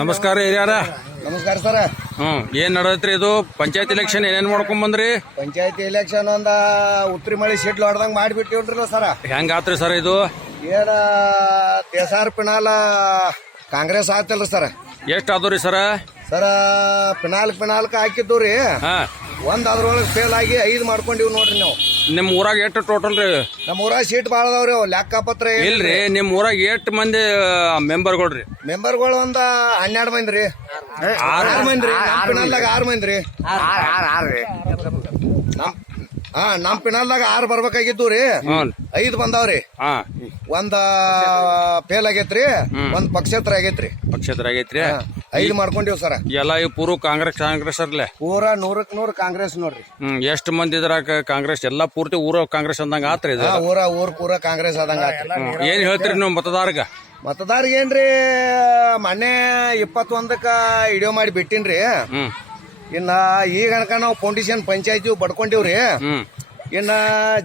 ನಮಸ್ಕಾರ ಹಿರಿಯರ. ನಮಸ್ಕಾರ ಸರ್. ಏನ್ ನಡೆದತ್ರಿ ಇದು ಪಂಚಾಯತ್ ಎಲೆಕ್ಷನ್? ಏನೇನ್ ಮಾಡ್ಕೊಂಡ್ ಬಂದ್ರಿ? ಪಂಚಾಯತಿ ಎಲೆಕ್ಷನ್ ಉತ್ರಿ ಮಳಿ ಸಿಡ್ಲು ಹೊಡೆದಂಗ್ ಮಾಡಿಬಿಟ್ಟಿವ್ರಿ ಸರ. ಹೆಂಗ ಆತ್ರಿ ಸರ್ ಇದು? ಏನ ದೇಸಾರ್ ಪಿನಾಲ ಕಾಂಗ್ರೆಸ್ ಆತಲ್ರಿ ಸರ್. ಎಷ್ಟ್ ಆದ್ರಿ ಸರ? ಸರ ಪಿನಾಲ್ಕ ಹಾಕಿದ್ದು ರೀ. ಒಂದ್ ಅದ್ರೊಳಗೆ ಫೇಲ್ ಆಗಿ 5 ಮಾಡ್ಕೊಂಡಿವ್ ನೋಡ್ರಿ ನಾವು. ನಿಮ್ ಊರಾಗ ಎಷ್ಟು ಟೋಟಲ್ ರೀ? ನಮ್ಮ ಊರಾಗ ಸೀಟ್ ಭಾಳ ಅದಾವ್ರಿ. ಲೆಕ್ಕಪತ್ರ ಇಲ್ರಿ, ನಿಮ್ ಊರಾಗ ಎಷ್ಟು ಮಂದಿ ಮೆಂಬರ್ಗಳ್ರಿ? ಮೆಂಬರ್ಗಳು 12 ಮಂದಿ ರೀ. 6 ಮಂದಿ ರೀ. ನಮ್ ಪಿನಾಲ್ದಾಗ 6 ಮಂದಿ ರೀ. ನಮ್ ಪಿನಾಲ್ದಾಗ 6 ಬರ್ಬೇಕಾಗಿದ್ದು ರೀ. 5 ಬಂದಾವ್ರಿ. ಒಂದ್ ಫೇಲ್ ಆಗೇತ್ರಿ, ಒಂದ್ ಪಕ್ಷೇತರ ಆಗೇತ್ರಿ. ಪಕ್ಷೇತರ ಆಗೈತ್ರಿ. 5 ಮಾಡ್ಕೊಂಡಿವ್ ಸರ. ಎಲ್ಲ ಇವ್ ಪೂರ್ವ ಕಾಂಗ್ರೆಸ್ ಅರ್ಲೆ ಪೂರ 100ಕ್ಕೆ 100 ಕಾಂಗ್ರೆಸ್ ನೋಡ್ರಿ. ಎಷ್ಟ್ ಮಂದಿ ಇದ್ರಾಗ ಕಾಂಗ್ರೆಸ್? ಎಲ್ಲಾ ಪೂರ್ತಿ ಊರ ಕಾಂಗ್ರೆಸ್ ಅಂದಂಗ ಆತ್ರಿ ಇದು? ಊರ್ ಪೂರ ಕಾಂಗ್ರೆಸ್ ಆದಂಗ ಆತ್ರಿ. ಏನ್ ಹೇಳ್ತೀರಿ ನೀವು ಮತದಾರಗ? ಮತದಾರಿಗೇನ್ರಿ, ಮೊನ್ನೆ 21ಕ್ಕ ವಿಡಿಯೋ ಮಾಡಿ ಬಿಟ್ಟಿನ್ರಿ. ಇನ್ನ ಈಗ ಅನ್ಕ ನಾವು ಫೌಂಡೇಶನ್ ಪಂಚಾಯತಿ ಬಡ್ಕೊಂಡಿವ್ರಿ. ಇನ್ನ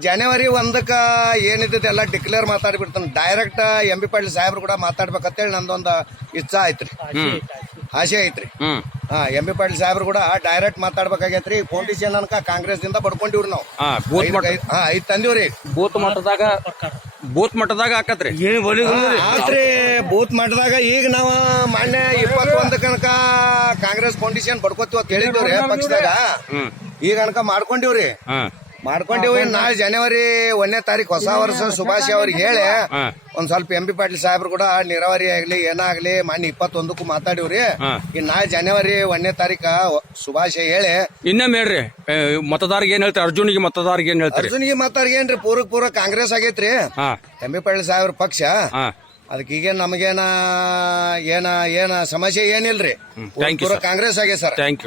ಜನವರಿ 1ಕ್ಕ ಏನಿದ್ದೈತಿ ಎಲ್ಲ ಡಿಕ್ಲೇರ್ ಮಾತಾಡ್ಬಿಡ್ತಾನೆ. ಡೈರೆಕ್ಟ್ MB ಪಾಟೀಲ್ ಸಾಹೇಬ್ರು ಕೂಡ ಮಾತಾಡ್ಬೇಕಂತೇಳಿ ನಂದೊಂದು ಇಚ್ಛಾ ಐತ್ರಿ, ಆಸೆ ಐತ್ರಿ. MB ಪಾಟೀಲ್ ಸಾಹೇಬ್ರು ಕೂಡ ಡೈರೆಕ್ಟ್ ಮಾತಾಡ್ಬೇಕಾಗೈತ್ರಿ. ಫೌಂಡೇಶನ್ ಅನ್ಕ ಕಾಂಗ್ರೆಸ್ ದಿಂದ ಬಡ್ಕೊಂಡಿವ್ರಿ ನಾವು. 5 ತಂದಿವ್ರಿ. ಬೂತ್ ಮಟ್ಟದಾಗ ಹಾಕತ್ರಿ ಆತ್ರಿ. ಬೂತ್ ಮಟ್ಟದಾಗ ಈಗ ನಾವು ಮೊನ್ನೆ 21 ಕನಕ ಕಾಂಗ್ರೆಸ್ ಫೌಂಡೇಶನ್ ಬಡ್ಕೋತೀವಿ ಅಂತ ಹೇಳಿದ್ವಿ ಪಕ್ಷದಾಗ. ಈಗ ಅನ್ಕ ಮಾಡ್ಕೊಂಡಿವ್ರಿ. ನಾಳೆ ಜನವರಿ 1ನೇ ತಾರೀಕು ಹೊಸ ವರ್ಷ ಶುಭಾಶಯ ಅವ್ರಿಗೆ ಹೇಳಿ ಒಂದ್ ಸ್ವಲ್ಪ MB ಪಾಟೀಲ್ ಸಾಹೇಬ್ರು ಕೂಡ ನೀರಾವರಿ ಆಗ್ಲಿ ಏನಾಗ್ಲಿ ಮೊನ್ನೆ 21ಕ್ಕೂ ಮಾತಾಡಿವ್ರಿ. ಇನ್ ನಾಳೆ ಜನವರಿ 1ನೇ ತಾರೀಕ ಶುಭಾಶಯ ಹೇಳಿ ಇನ್ನೊಮ್ಮೆ ಹೇಳ್ರಿ ಮತದಾರಿಗೆ ಏನ್ ಹೇಳ್ತಾರೆ? ಅರ್ಜುನಿಗೆ ಮತದಾರಿಗೆ ಏನ್ ಹೇಳ್ತಾರೆ? ಅರ್ಜುನಿಗೆ ಮತದಾರಿಗೇನ್ರಿ ಪೂರ ಕಾಂಗ್ರೆಸ್ ಆಗೈತ್ರಿ. MB ಪಾಟೀಲ್ ಸಾಹೇಬ್ರ ಪಕ್ಷ. ಅದಕ್ಕೆ ಈಗ ನಮಗೇನ ಏನ ಸಮಸ್ಯೆ ಏನಿಲ್ರಿ. ಪೂರ ಕಾಂಗ್ರೆಸ್ ಆಗೇ ಸರ್. Thank you.